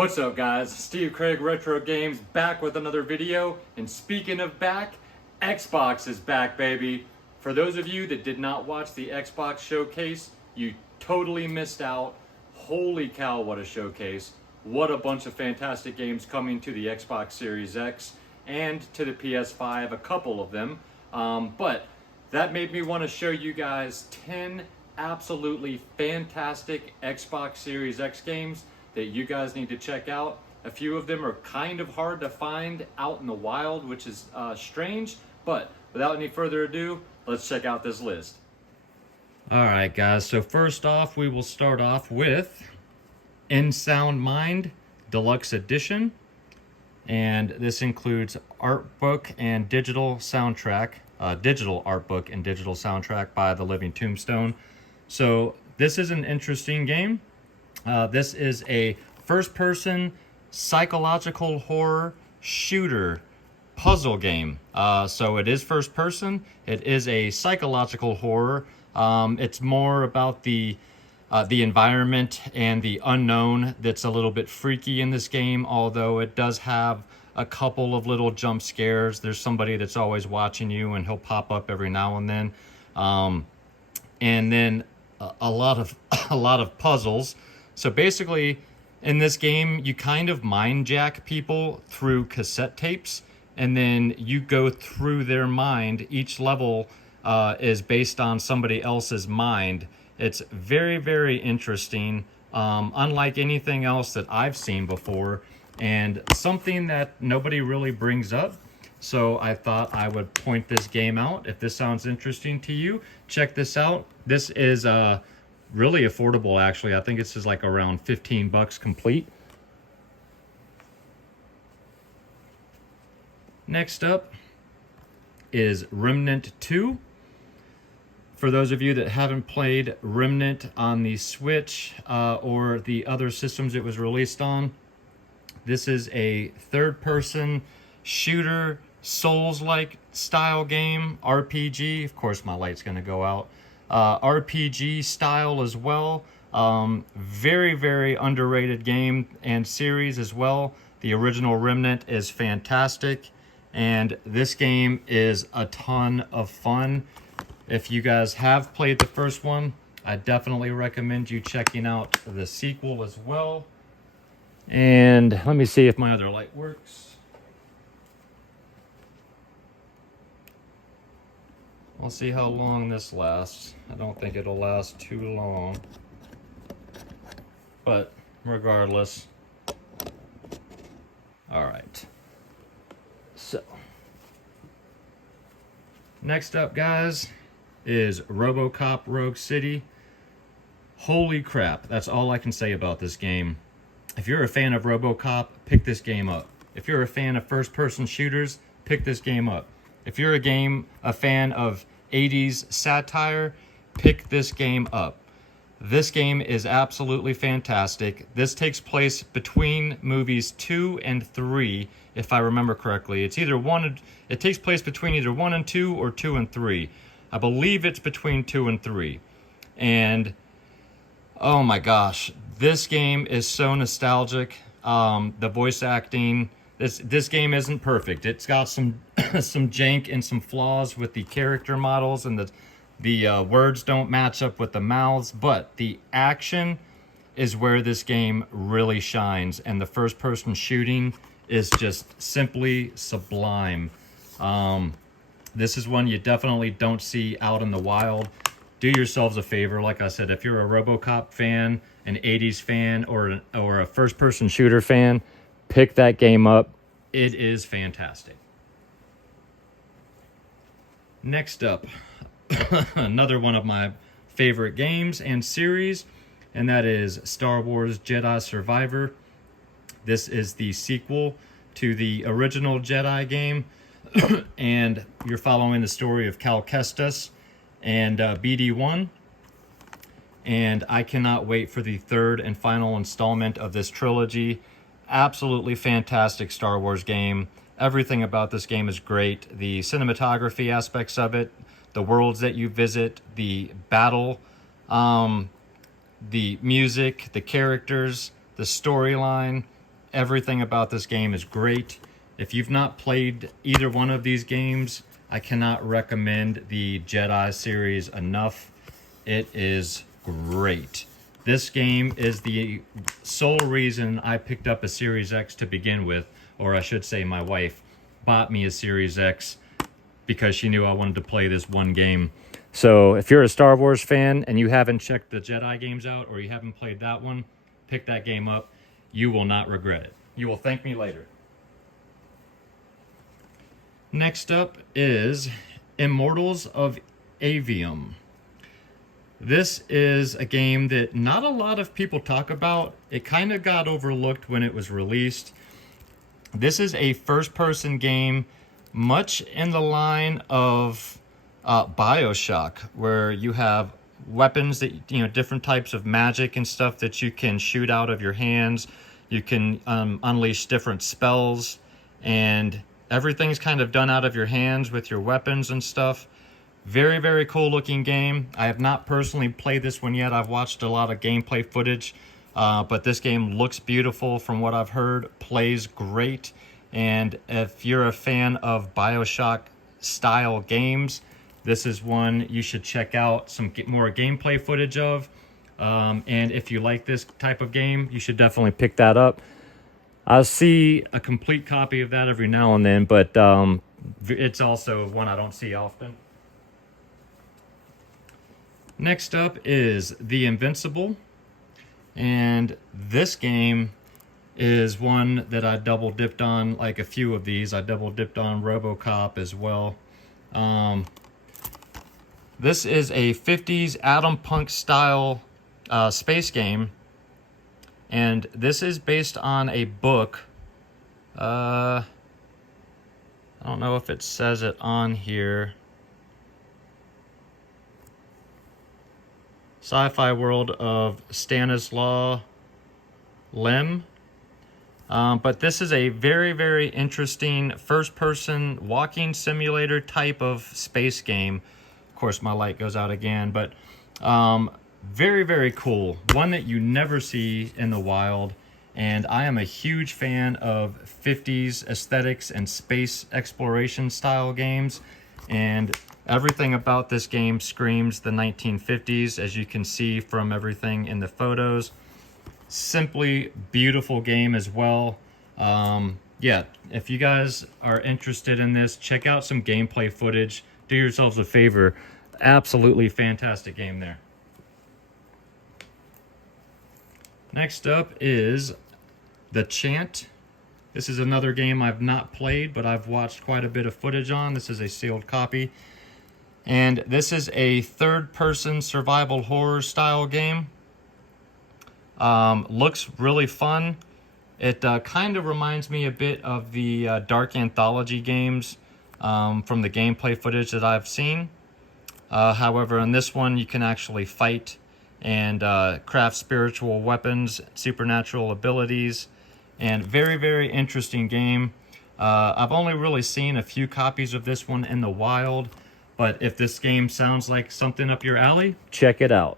What's up guys, Steve Craig Retro Games back with another video, and speaking of back, Xbox is back baby. For those of you that did not watch the Xbox showcase, you totally missed out. Holy cow, what a showcase. What a bunch of fantastic games coming to the Xbox Series X and to the PS5, a couple of them. But that made me want to show you guys 10 absolutely fantastic Xbox Series X games that you guys need to check out. A few of them are kind of hard to find out in the wild, which is strange, but without any further ado, let's check out this list. Alright guys, so first off we will start off with In Sound Mind Deluxe Edition, and this includes art book and digital soundtrack, digital art book and digital soundtrack by The Living Tombstone. So this is an interesting game. This is a first-person psychological horror shooter puzzle game. So it is first-person. It is a psychological horror. It's more about the environment and the unknown that's a little bit freaky in this game, although it does have a couple of little jump scares. There's somebody that's always watching you, and he'll pop up every now and then. And then a lot of puzzles. So basically, in this game, you kind of mind jack people through cassette tapes, and then you go through their mind. Each level is based on somebody else's mind. It's very, very interesting, unlike anything else that I've seen before, and something that nobody really brings up. So I thought I would point this game out. If this sounds interesting to you, check this out. This is really affordable, actually. I think it's just like around 15 bucks complete. Next up is Remnant 2. For those of you that haven't played Remnant on the Switch or the other systems it was released on, this is a third-person shooter, Souls-like style game, RPG. Of course, my light's gonna go out. RPG style as well. Very, very underrated game and series as well. The original Remnant is fantastic, and this game is a ton of fun. If you guys have played the first one, I definitely recommend you checking out the sequel as well. And let me see if my other light works. We'll see how long this lasts. I don't think it'll last too long. But regardless. Alright. So. Next up, guys, is RoboCop Rogue City. Holy crap. That's all I can say about this game. If you're a fan of RoboCop, pick this game up. If you're a fan of first-person shooters, pick this game up. If you're a fan of 80s satire, pick this game up. This game is absolutely fantastic. This takes place between movies 2 and 3, if I remember correctly. It takes place between either 1 and 2 or 2 and 3. I believe it's between 2 and 3. And oh my gosh, this game is so nostalgic. The voice acting, this game isn't perfect. It's got some some jank and some flaws with the character models, and the words don't match up with the mouths, but the action is where this game really shines, and the first-person shooting is just simply sublime. This is one you definitely don't see out in the wild. Do yourselves a favor, like I said, if you're a RoboCop fan, an 80s fan, or a first-person shooter fan, pick that game up. It is fantastic. Next up, another one of my favorite games and series, and that is Star Wars Jedi Survivor. This is the sequel to the original Jedi game, and you're following the story of Cal Kestis and BD-1, and I cannot wait for the third and final installment of this trilogy. Absolutely fantastic Star Wars game. Everything about this game is great. The cinematography aspects of it, the worlds that you visit, the battle, the music, the characters, the storyline, Everything about this game is great. If you've not played either one of these games, I cannot recommend the Jedi series enough. It is great. This game is the sole reason I picked up a Series X to begin with, or I should say my wife bought me a Series X because she knew I wanted to play this one game. So if you're a Star Wars fan and you haven't checked the Jedi games out, or you haven't played that one, pick that game up. You will not regret it. You will thank me later. Next up is Immortals of Aveum. This is a game that not a lot of people talk about. It kind of got overlooked when it was released. This is a first-person game, much in the line of BioShock, where you have weapons that, different types of magic and stuff that you can shoot out of your hands. You can unleash different spells, and everything's kind of done out of your hands with your weapons and stuff. Very, very cool looking game. I have not personally played this one yet. I've watched a lot of gameplay footage, but this game looks beautiful from what I've heard, plays great. And if you're a fan of BioShock style games, this is one you should check out some more gameplay footage of. And if you like this type of game, you should definitely pick that up. I'll see a complete copy of that every now and then, but it's also one I don't see often. Next up is the Invincible, and this game is one that I double dipped on, like a few of these. I double dipped on RoboCop as well. This is a 50s Atom Punk style space game, and this is based on a book. I don't know if it says it on here. Sci-Fi World of Stanislaw Lem. But this is a very, very interesting first-person walking simulator type of space game. Of course, my light goes out again, but very, very cool. One that you never see in the wild, and I am a huge fan of 50s aesthetics and space exploration style games, and everything about this game screams the 1950s, as you can see from everything in the photos. Simply beautiful game as well. Yeah, if you guys are interested in this, check out some gameplay footage. Do yourselves a favor. Absolutely fantastic game there. Next up is the Chant. This is another game I've not played, but I've watched quite a bit of footage on. This is a sealed copy. And this is a third-person survival horror style game. Looks really fun. It kind of reminds me a bit of the Dark Anthology games from the gameplay footage that I've seen. However, in this one, you can actually fight and craft spiritual weapons, supernatural abilities, and very, very interesting game. I've only really seen a few copies of this one in the wild, but if this game sounds like something up your alley, check it out.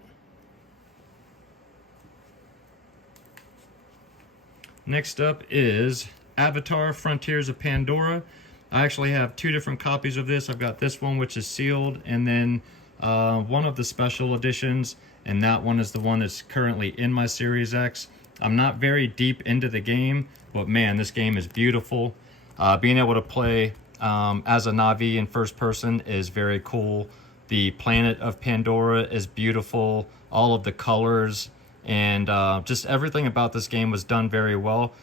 Next up is Avatar: Frontiers of Pandora. I actually have two different copies of this. I've got this one, which is sealed, and then one of the special editions, and that one is the one that's currently in my Series X. I'm not very deep into the game, but man, this game is beautiful. Being able to play as a Na'vi in first person is very cool. The planet of Pandora is beautiful. All of the colors and just everything about this game was done very well.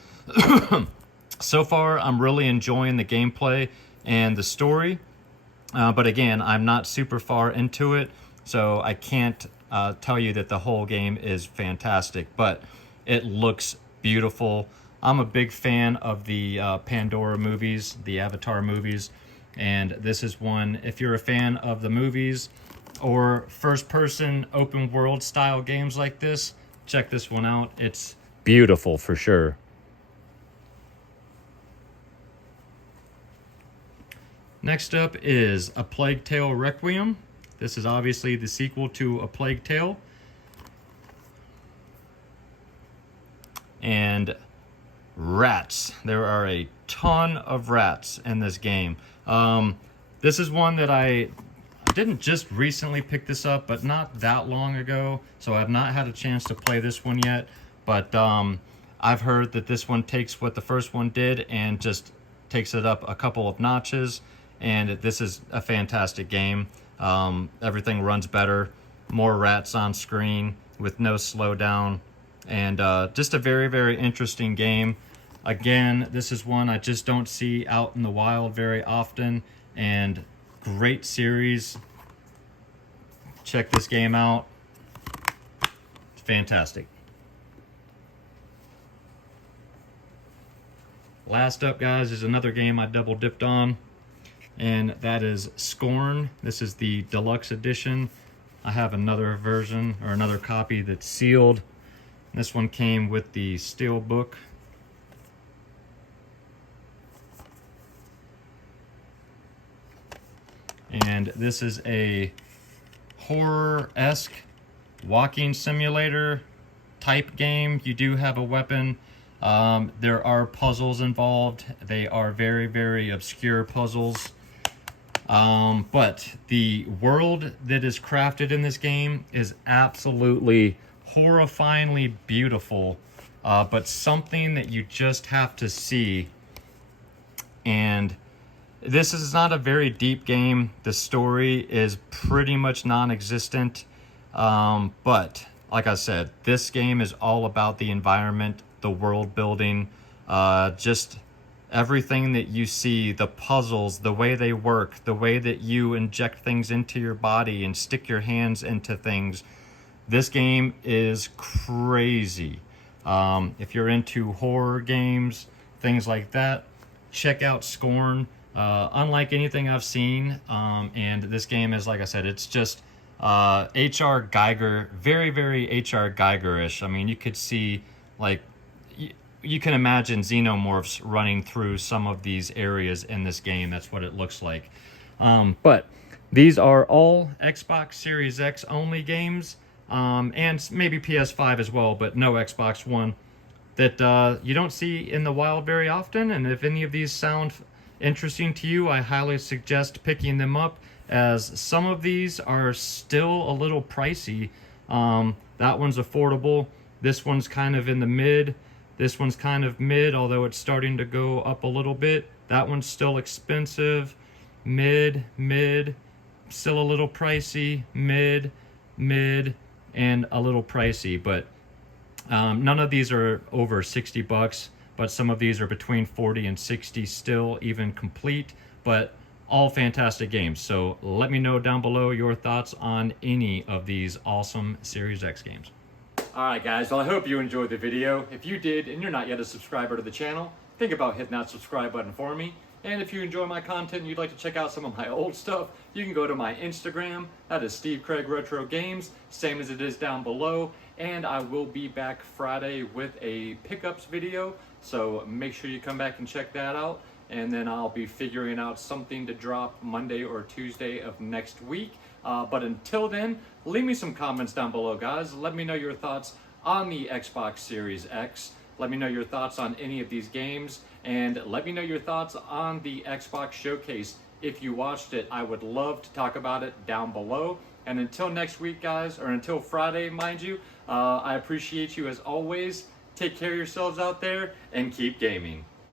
So far, I'm really enjoying the gameplay and the story. But again, I'm not super far into it, so I can't tell you that the whole game is fantastic, but it looks beautiful. I'm a big fan of the Pandora movies, the Avatar movies, and this is one. If you're a fan of the movies or first-person open-world style games like this, check this one out. It's beautiful for sure. Next up is A Plague Tale Requiem. This is obviously the sequel to A Plague Tale. And rats. There are a ton of rats in this game. This is one that I didn't just recently pick this up, but not that long ago, so I've not had a chance to play this one yet. But I've heard that this one takes what the first one did and just takes it up a couple of notches, and this is a fantastic game. Everything runs better, more rats on screen with no slowdown, and just a very, very interesting game. Again, this is one I just don't see out in the wild very often, and great series. Check this game out. It's fantastic. Last up, guys, is another game I double dipped on, and that is Scorn. This is the deluxe edition. I have another version, or another copy, that's sealed. This one came with the steel book. And this is a horror-esque walking simulator type game. You do have a weapon. There are puzzles involved. They are very, very obscure puzzles. But the world that is crafted in this game is absolutely horrifyingly beautiful, but something that you just have to see. And this is not a very deep game. The story is pretty much non-existent. But like I said, this game is all about the environment, the world building, just everything that you see, the puzzles, the way they work, the way that you inject things into your body and stick your hands into things. This game is crazy. If you're into horror games, things like that, check out Scorn. Unlike anything I've seen, and this game is, like I said, it's just H.R. Geiger, very, very H.R. Geiger-ish. I mean, you could see, like, you can imagine xenomorphs running through some of these areas in this game. That's what it looks like. But these are all Xbox Series X only games, and maybe PS5 as well, but no Xbox One, that you don't see in the wild very often. And if any of these sound interesting to you, I highly suggest picking them up, as some of these are still a little pricey. That one's affordable. This one's kind of in the mid. This one's kind of mid, although it's starting to go up a little bit. That one's still expensive. Mid, still a little pricey. Mid, and a little pricey. But none of these are over 60 bucks, but some of these are between 40 and 60 still, even complete. But all fantastic games. So let me know down below your thoughts on any of these awesome Series X games. Alright guys, well I hope you enjoyed the video. If you did and you're not yet a subscriber to the channel, think about hitting that subscribe button for me. And if you enjoy my content and you'd like to check out some of my old stuff, you can go to my Instagram. That is Steve Craig Retro Games, same as it is down below. And I will be back Friday with a pickups video, so make sure you come back and check that out. And then I'll be figuring out something to drop Monday or Tuesday of next week. But until then, leave me some comments down below, guys. Let me know your thoughts on the Xbox Series X. Let me know your thoughts on any of these games. And let me know your thoughts on the Xbox Showcase. If you watched it, I would love to talk about it down below. And until next week, guys, or until Friday, mind you, I appreciate you as always. Take care of yourselves out there and keep gaming.